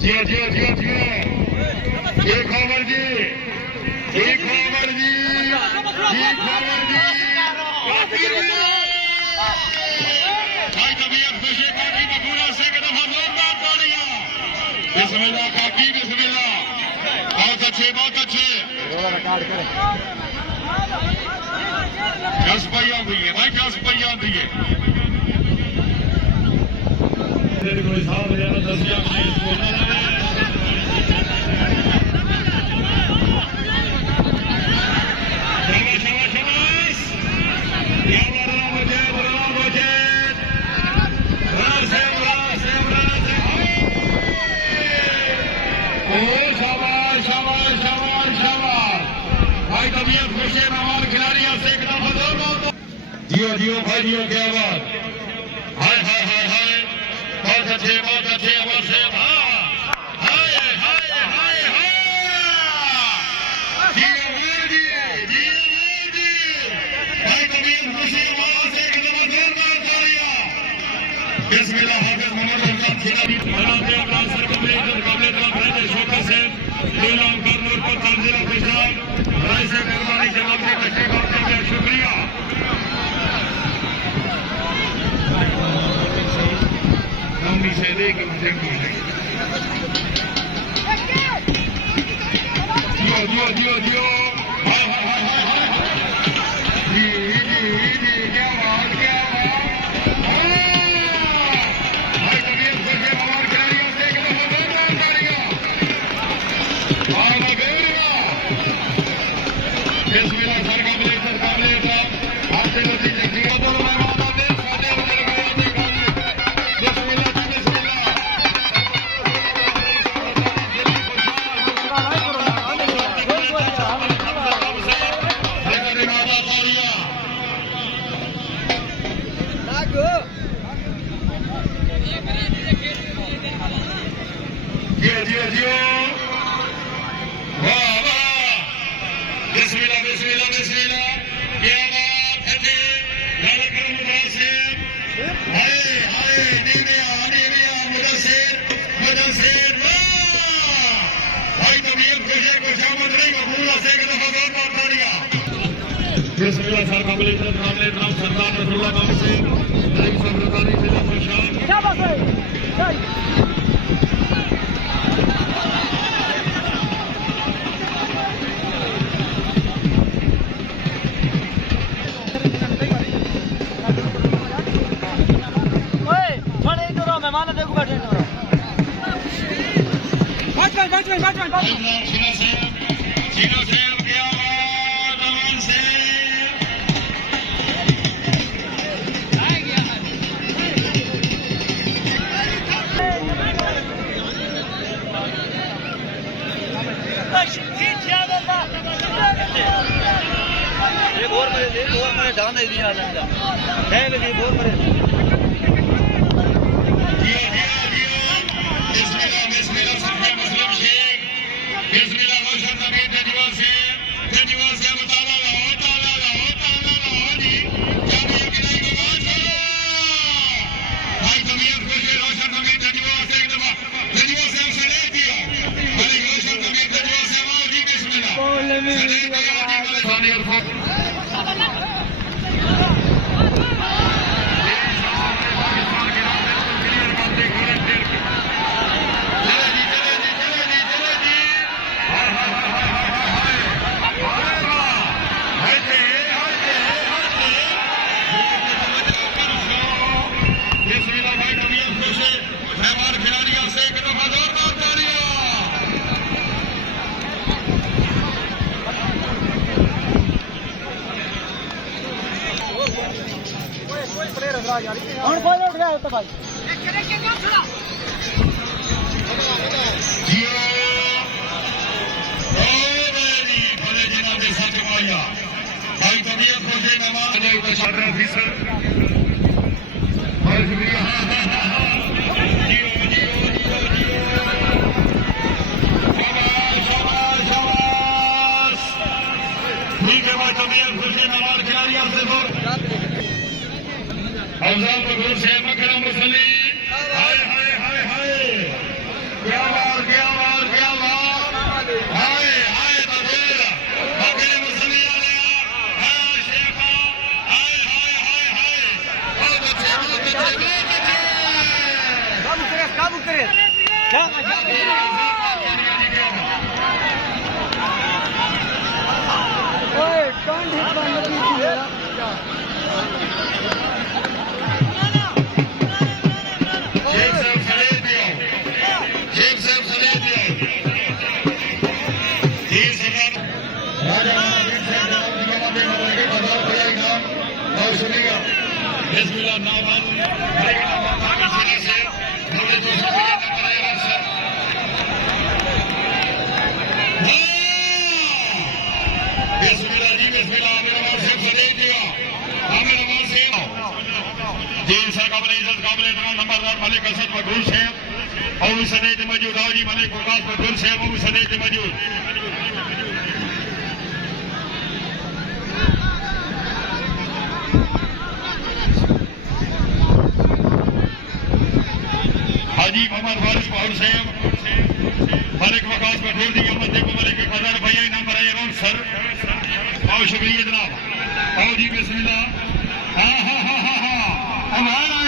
जियो जियो जियो जियो एक खबर जी एक खबर जी एक खबर जी भाई तबीयत खुशी काकी बखूरा से एक दफा जोरदार तालियां। बिस्मिल्लाह काकी बिस्मिल्लाह। बहुत अच्छे बहुत अच्छे। 10 पहिया हुई है भाई 10 पहिया हुई है। कोई साहब ने 10 जियो जियो भाई जियो क्या बात। हाय हाय हाय हाय बहुत अच्छे अवश्य हाय हाय हाय हाय जियो जी जियो जी भाई तबीयत खुशी आवाज से एक दफा जोरदार तालियां। बिस्मिल्लाह हाफिज मोहम्मद अरशद खिलाड़ी जनाब अब्रार सर कमले तरफ रहते शोका से नीलाम करनूर को तंजीला पेशाब राय से कुर्बानी जनाब ने तशरीफ आपके लिए शुक्रिया। से लेके जियो जियो जियो जियो हाय हाय हाय हाय हाय जी जी क्या बात भाई तबीयत खुशी हमारे खिलाड़ियों से एक दफा जोरदार तालियां। बिस्मिल्लाह सर काबिल आपसे नतीजे जियो दोनों मेहमान आते जियो जियो जियो वाह वाह बिस्मिल्लाह बिस्मिल्लाह बिस्मिल्लाह क्या बात है जी वेलकम मुदस्सिर हाय हाय नीमिया मुदस्सिर मुदस्सिर वाह भाई तबीयत खुशामद नहीं मकबूला से एक दफा जोरदार तालियां। बिस्मिल्लाह सर काबिल इत्तराम सरदार रसूलुल्लाह नाम से नईम सब्रतानी जिला खुशाम शाबाश भाई डाल दिया है बोर मेरे उठ गया तो भाई भाई तबीयत खुशी नमाज ठीक है भाई तबीयत खुशी नमाज खिलाड़ी आपसे अफजाल बकरूर से मकरम मुसल्ली हाय हाय हाय हाय क्या बात नंबरदार मलिक असद मकबूल साहब और सदैव मौजूद जी मलिक प्रकाश मकबूल साहब और सदैव मौजूद हाजी मोहम्मद वारिस बाउल साहब मलिक वकास मकबूल जी अहमद देखो मलिक 1000 रुपया इनाम पर आए सर बहुत शुक्रिया जनाब आओ जी बिस्मिल्लाह हमारा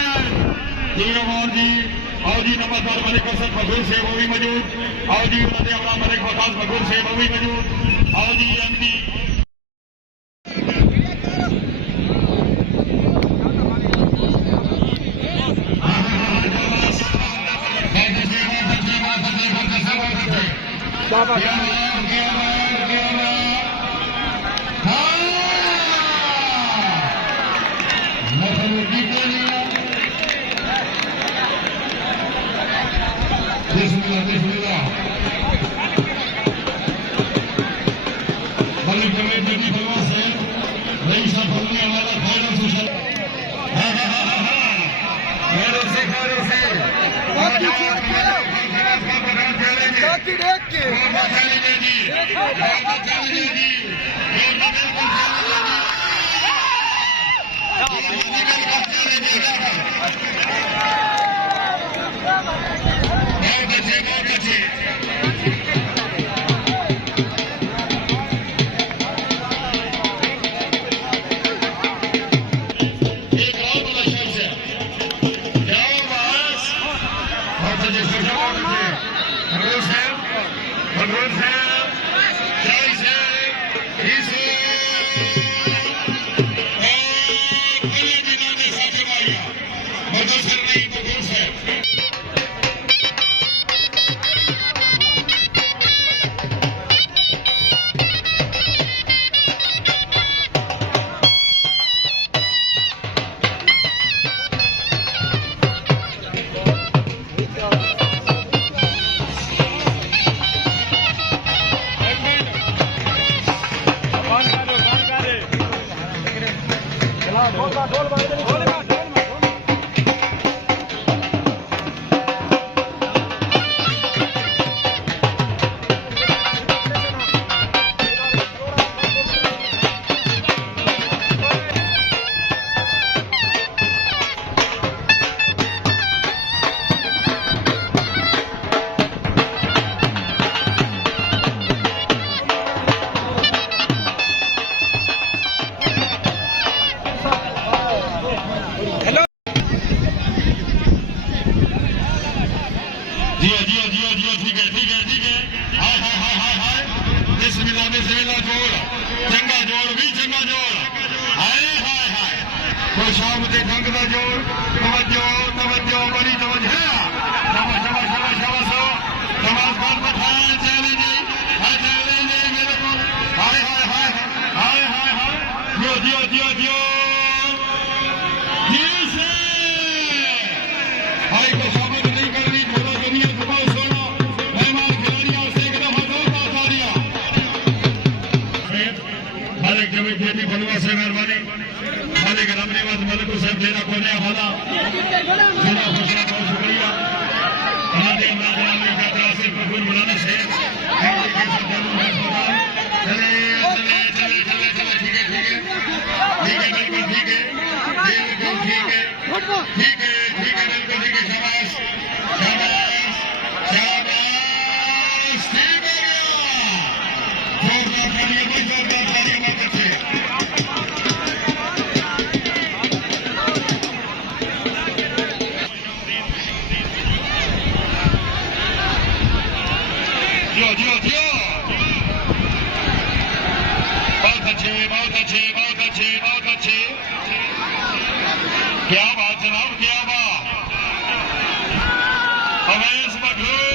जी रमान जी आओ जी नंबरदार मलिक असद मकबूल साहब वो भी मौजूद आओ जी मलिक वकास मकबूल साहब वो भी मौजूद आओ जी एमडी धूम